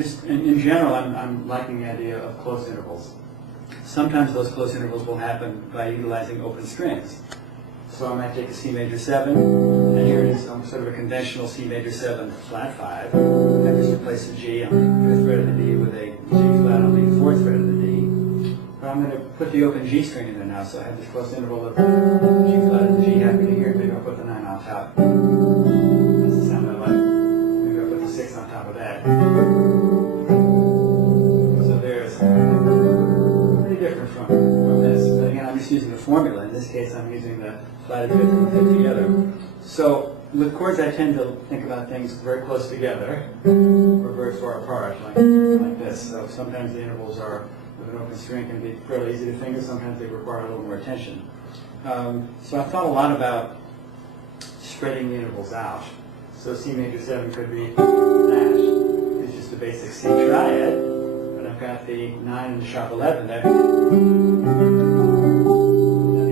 Just in general, I'm liking the idea of close intervals. Sometimes those close intervals will happen by utilizing open strings. So I might take a C major 7, and here it is sort of a conventional C major 7 flat 5. I just replace the G on the 5th fret of the D with a G flat on the 4th fret of the D. But I'm going to put the open G string in there now, so I have this close interval of G flat and G happening here. Maybe I'll put the 9 on top. That's the sound I like. Maybe I'll put the 6 on top of that. So there's pretty different from this. But again, I'm just using the formula. In this case, I'm using the flatted 5th and the 5th together. So with chords, I tend to think about things very close together or very far apart, like this. So sometimes the intervals are with an open string can be fairly easy to finger. Sometimes they require a little more attention. So I thought a lot about spreading the intervals out. So C major 7 could be that. It's just a basic C triad, but I've got the 9 and the sharp 11 there.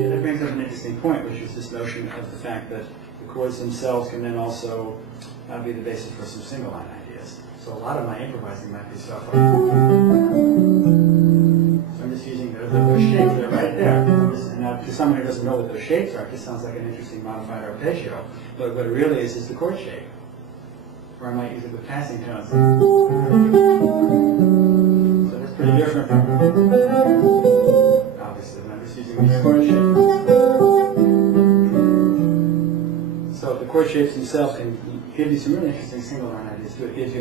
That brings up an interesting point, which is this notion of the fact that the chords themselves can then also be the basis for some single line ideas. So a lot of my improvising might be stuff like so I'm just using those shapes that are right there. And now, to someone who doesn't know what those shapes are, it just sounds like an interesting modified arpeggio. But what it really is the chord shape. Or I might use it with passing tones. So that's pretty different from, obviously, when I'm just using these chord shapes. So the chord shapes themselves can give you some really interesting single line ideas too. It gives you